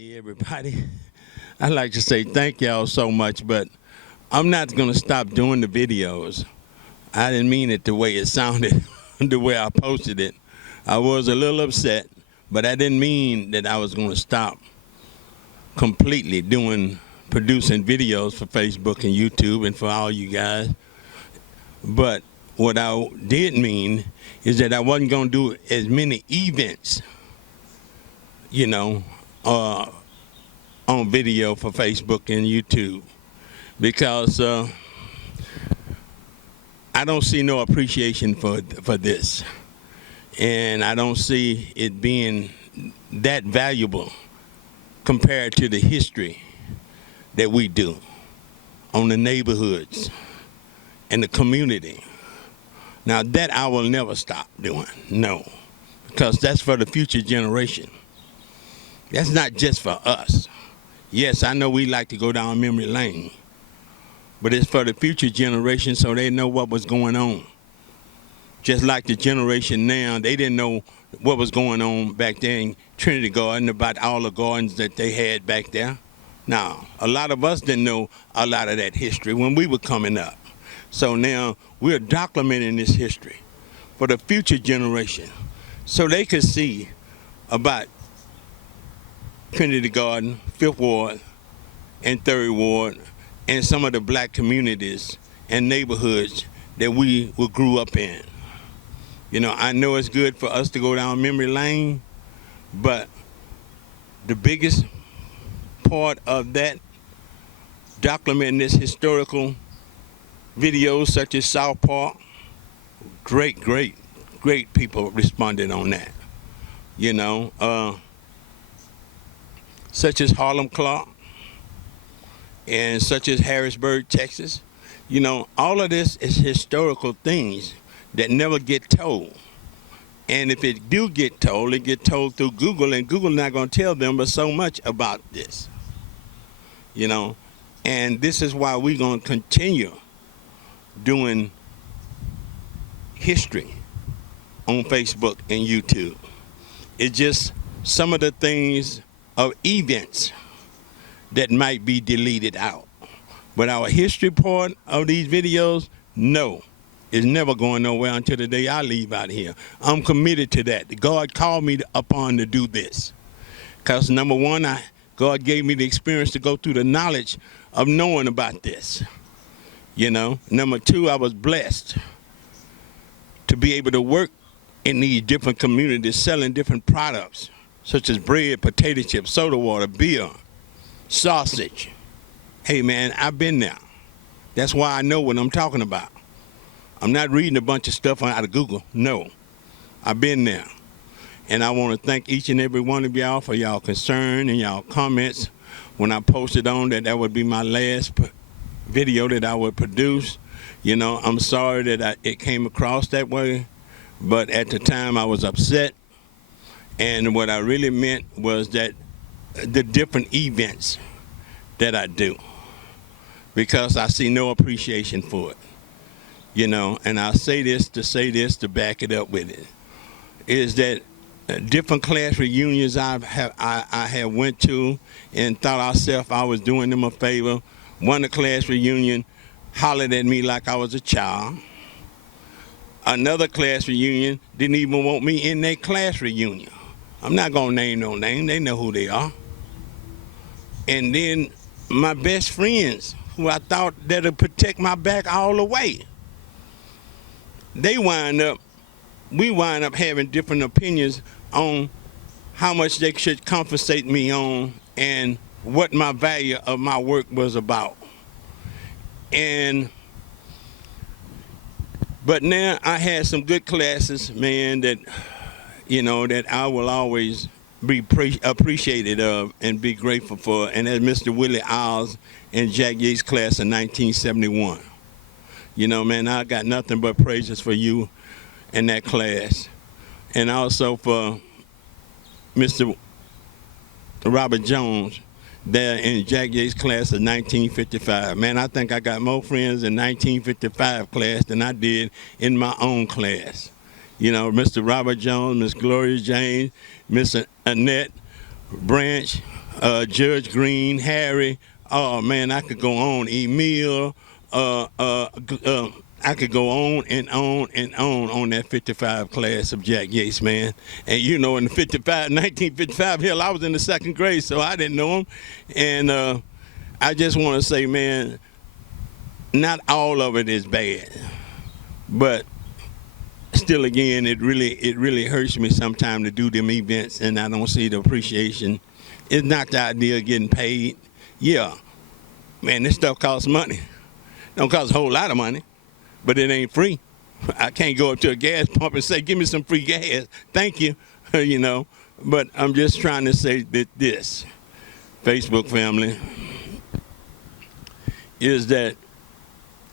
Howdy, everybody. I'd like to say thank y'all so much, but I'm not going to stop doing the videos. I didn't mean it the way it sounded, the way I posted it. I was a little upset, but I didn't mean that I was going to stop completely producing videos for Facebook and YouTube and for all you guys. But what I did mean is that I wasn't going to do as many events, on video for Facebook and YouTube, because I don't see no appreciation for this, and I don't see it being that valuable compared to the history that we do on the neighborhoods and the community. Now that I will never stop doing, no, because that's for the future generation. That's not just for us. Yes, I know we like to go down memory lane, but it's for the future generation so they know what was going on. Just like the generation now, they didn't know what was going on back there in Trinity Garden, about all the gardens that they had back there. Now, a lot of us didn't know a lot of that history when we were coming up. So now we're documenting this history for the future generation so they could see about Trinity Garden, 5th Ward, and 3rd Ward, and some of the black communities and neighborhoods that we grew up in. I know it's good for us to go down memory lane, but the biggest part of that, documenting this historical videos such as South Park, great people responded on that. Such as Harlem Clark, and such as Harrisburg, Texas. All of this is historical things that never get told. And if it do get told, it get told through Google, and Google not going to tell them but so much about this. And this is why we're going to continue doing history on Facebook and YouTube. It's just some of the things of events that might be deleted out. But our history part of these videos, no, it's never going nowhere until the day I leave out here. I'm committed to that. God called me upon to do this. Because number one, God gave me the experience to go through the knowledge of knowing about this. Number two, I was blessed to be able to work in these different communities selling different products, such as bread, potato chips, soda water, beer, sausage. Hey, man, I've been there. That's why I know what I'm talking about. I'm not reading a bunch of stuff out of Google. No, I've been there. And I want to thank each and every one of y'all for y'all concern and y'all comments when I posted on that would be my last video that I would produce. I'm sorry that it came across that way, but at the time I was upset. And what I really meant was that the different events that I do, because I see no appreciation for it, and I'll say this to back it up with it, is that different class reunions I have went to and thought I was doing them a favor. One of the class reunion hollered at me like I was a child. Another class reunion didn't even want me in their class reunion. I'm not going to name no name. They know who they are. And then my best friends, who I thought that would protect my back all the way, we wind up having different opinions on how much they should compensate me on and what my value of my work was about. But now I had some good classes, man, that I will always be appreciated of and be grateful for, and that's Mr. Willie Isles and Jack Yates class in 1971. Man, I got nothing but praises for you in that class. And also for Mr. Robert Jones there in Jack Yates class of 1955. Man, I think I got more friends in 1955 class than I did in my own class. Mr. Robert Jones, Miss Gloria James, Miss Annette Branch, Judge Green, Harry. Oh man, I could go on. Emil. I could go on and on and on that 55 class of Jack Yates, man. And you know, in the 1955, hell, I was in the second grade, so I didn't know him. And I just want to say, man, not all of it is bad, but still, again, it really hurts me sometimes to do them events, and I don't see the appreciation. It's not the idea of getting paid. Yeah, man, this stuff costs money. Don't cost a whole lot of money, but it ain't free. I can't go up to a gas pump and say, give me some free gas. Thank you, you know. But I'm just trying to say that this, Facebook family, is that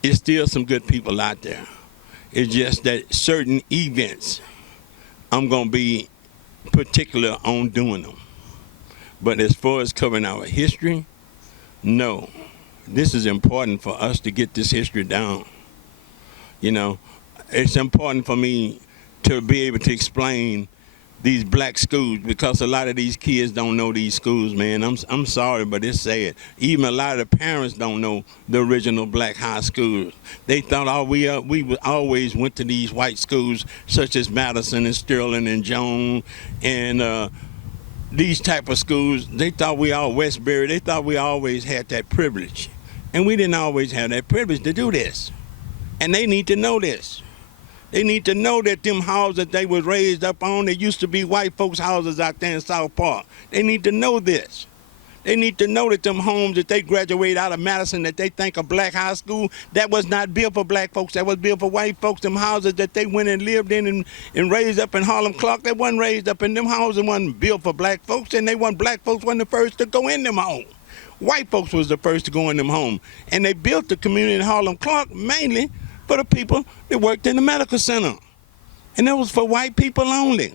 it's still some good people out there. It's just that certain events, I'm going to be particular on doing them. But as far as covering our history, no. This is important for us to get this history down. You know, it's important for me to be able to explain these black schools, because a lot of these kids don't know these schools, man. I'm sorry, but it's sad. Even a lot of the parents don't know the original black high schools. They thought we always went to these white schools such as Madison and Sterling and Jones and these type of schools. They thought Westbury, they thought we always had that privilege. And we didn't always have that privilege to do this. And they need to know this. They need to know that them houses that they was raised up on, they used to be white folks' houses out there in South Park. They need to know this. They need to know that them homes that they graduate out of Madison, that they think a black high school, that was not built for black folks. That was built for white folks. Them houses that they went and lived in and raised up in Harlem Clark, they wasn't raised up in them houses, wasn't built for black folks, and black folks wasn't the first to go in them homes. White folks was the first to go in them homes. And they built the community in Harlem Clark mainly for the people that worked in the medical center. And that was for white people only.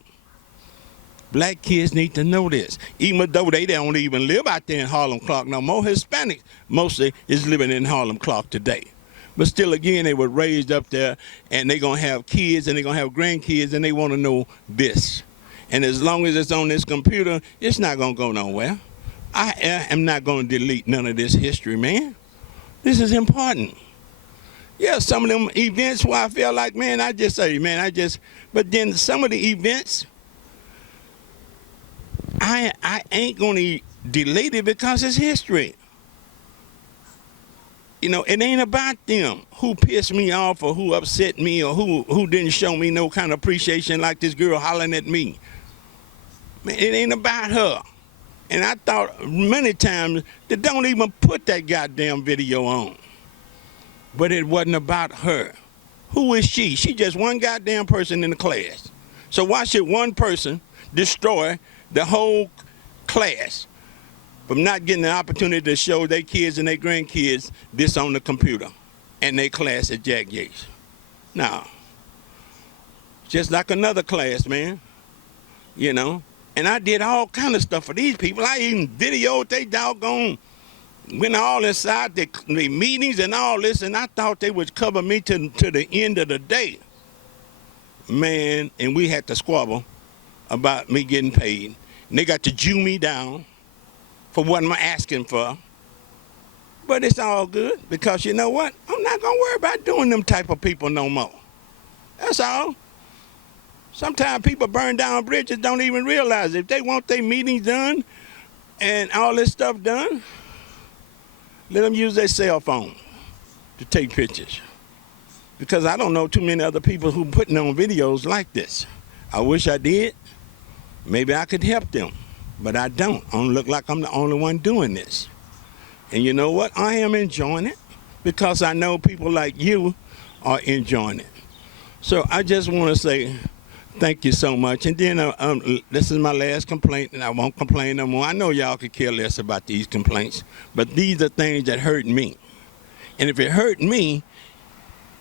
Black kids need to know this. Even though they don't even live out there in Harlem Clark no more, Hispanics mostly is living in Harlem Clark today. But still, again, they were raised up there, and they're going to have kids, and they're going to have grandkids, and they want to know this. And as long as it's on this computer, it's not going to go nowhere. I am not going to delete none of this history, man. This is important. Yeah, some of them events where I feel like, man, but then some of the events, I ain't going to delete it because it's history. You know, it ain't about them, who pissed me off or who upset me or who didn't show me no kind of appreciation like this girl hollering at me. Man, it ain't about her. And I thought many times they don't even put that goddamn video on. But it wasn't about her. Who is she? She just one goddamn person in the class. So why should one person destroy the whole class from not getting the opportunity to show their kids and their grandkids this on the computer and their class at Jack Yates? Now, just like another class, man, you know. And I did all kind of stuff for these people. I even videoed they doggone, went all inside the meetings and all this, and I thought they would cover me to the end of the day. Man, and we had to squabble about me getting paid. And they got to Jew me down for what I'm asking for. But it's all good, because you know what? I'm not going to worry about doing them type of people no more. That's all. Sometimes people burn down bridges, don't even realize it. If they want their meetings done and all this stuff done, let them use their cell phone to take pictures. Because I don't know too many other people who putting on videos like this. I wish I did. Maybe I could help them, but I don't. I don't look like I'm the only one doing this. And you know what? I am enjoying it because I know people like you are enjoying it. So I just want to say thank you so much. And then this is my last complaint, and I won't complain no more. I know y'all could care less about these complaints, but these are things that hurt me. And if it hurt me,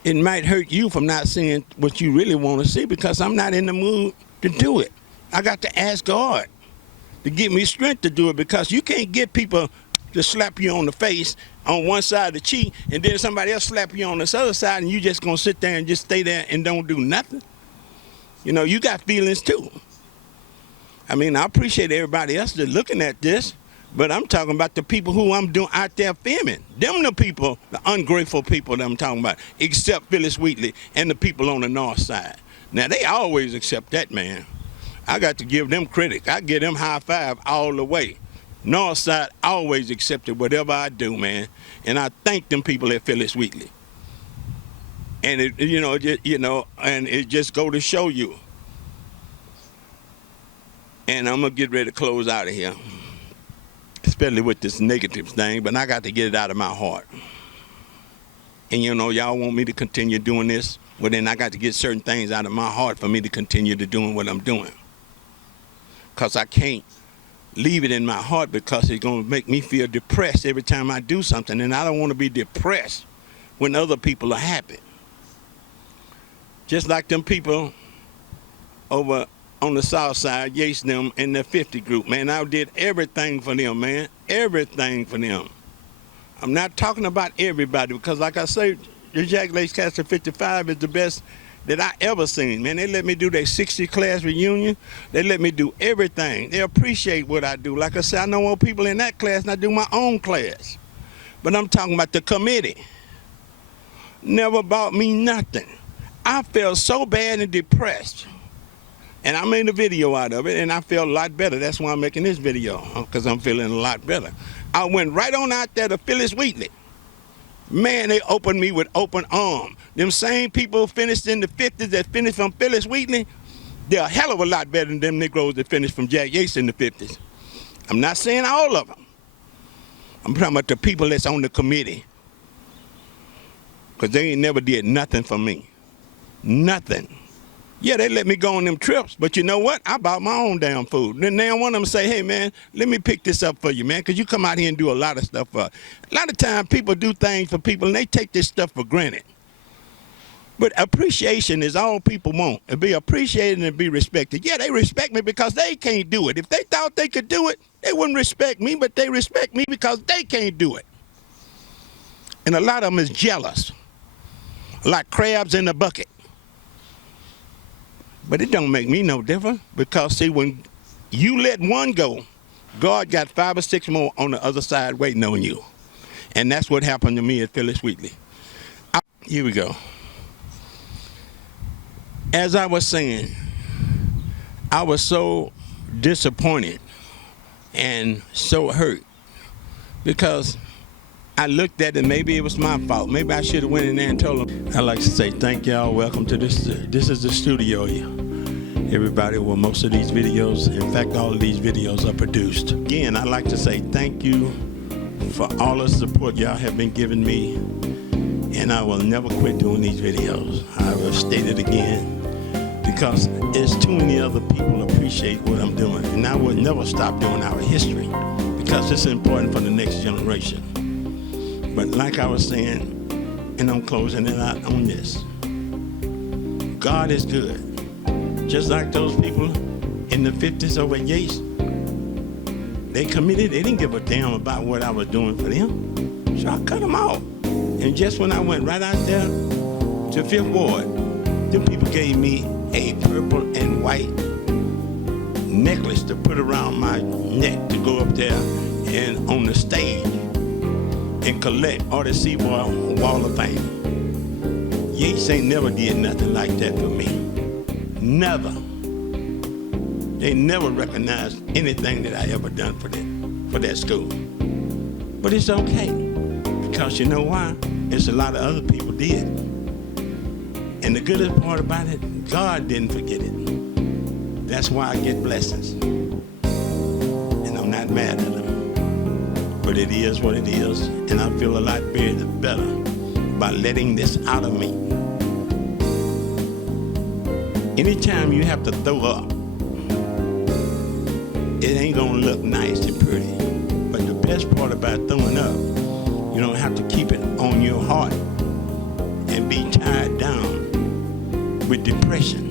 it might hurt you from not seeing what you really want to see, because I'm not in the mood to do it. I got to ask God to give me strength to do it, because you can't get people to slap you on the face on one side of the cheek and then somebody else slap you on this other side, and you just gonna sit there and just stay there and don't do nothing. You know, you got feelings too. I mean, I appreciate everybody else that's looking at this, But I'm talking about the people who I'm doing out there filming. Them the people, the ungrateful people that I'm talking about, except Phyllis Wheatley and the people on the north side. Now, they always accept that, man. I got to give them credit. I give them high five all the way. North side always accepted whatever I do, man. And I thank them people at Phyllis Wheatley. And and it just go to show you. And I'm gonna get ready to close out of here, especially with this negative thing, but I got to get it out of my heart. And y'all want me to continue doing this, well then I got to get certain things out of my heart for me to continue to doing what I'm doing. Because I can't leave it in my heart, because it's going to make me feel depressed every time I do something, and I don't want to be depressed when other people are happy. Just like them people over on the south side, Yates them in the 50 group, man, I did everything for them, man, everything for them. I'm not talking about everybody, because like I say, the Jack Lakes Castle 55 is the best that I ever seen, man. They let me do their 60 class reunion. They let me do everything. They appreciate what I do. Like I said, I know more people in that class than I do my own class. But I'm talking about the committee. Never bought me nothing. I felt so bad and depressed. And I made a video out of it, and I felt a lot better. That's why I'm making this video, because I'm feeling a lot better. I went right on out there to Phyllis Wheatley. Man, they opened me with open arms. Them same people finished in the 50s that finished from Phyllis Wheatley, they're a hell of a lot better than them Negroes that finished from Jack Yates in the 50s. I'm not saying all of them. I'm talking about the people that's on the committee. Because they ain't never did nothing for me. Nothing. Yeah, they let me go on them trips, but you know what? I bought my own damn food. Then they don't want them to say, hey, man, let me pick this up for you, man, because you come out here and do a lot of stuff for us. A lot of times people do things for people, and they take this stuff for granted. But appreciation is all people want, and be appreciated and be respected. Yeah, they respect me because they can't do it. If they thought they could do it, they wouldn't respect me, but they respect me because they can't do it. And a lot of them is jealous, like crabs in a bucket. But it don't make me no different, because see, when you let one go, God got 5 or 6 more on the other side waiting on you. And that's what happened to me at Phyllis Wheatley. Here we go. As I was saying, I was so disappointed and so hurt, because I looked at it, maybe it was my fault. Maybe I should have went in there and told them. I'd like to say thank y'all. Welcome to this. This is the studio here. Everybody, well, most of these videos, in fact, all of these videos are produced. Again, I'd like to say thank you for all the support y'all have been giving me. And I will never quit doing these videos. I will state it again, because there's too many other people appreciate what I'm doing. And I will never stop doing our history, because it's important for the next generation. But like I was saying, and I'm closing it out on this, God is good. Just like those people in the 50s over at Yates, they committed, they didn't give a damn about what I was doing for them. So I cut them off. And just when I went right out there to 5th Ward, them people gave me a purple and white necklace to put around my neck to go up there and on the stage and collect Artie Seaboy Wall of Fame. Yates ain't never did nothing like that for me. Never. They never recognized anything that I ever done for them, for that school. But it's okay, because you know why? It's a lot of other people did. And the goodest part about it, God didn't forget it. That's why I get blessings. And I'm not mad at them. But it is what it is, and I feel a lot better by letting this out of me. Anytime you have to throw up, it ain't gonna look nice and pretty. But the best part about throwing up, you don't have to keep it on your heart and be tied down with depression.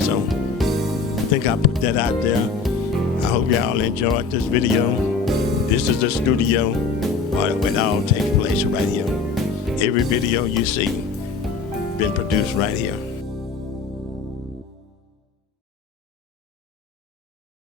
So I think I put that out there. I hope y'all enjoyed this video. This is the studio where it all takes place right here. Every video you see been produced right here.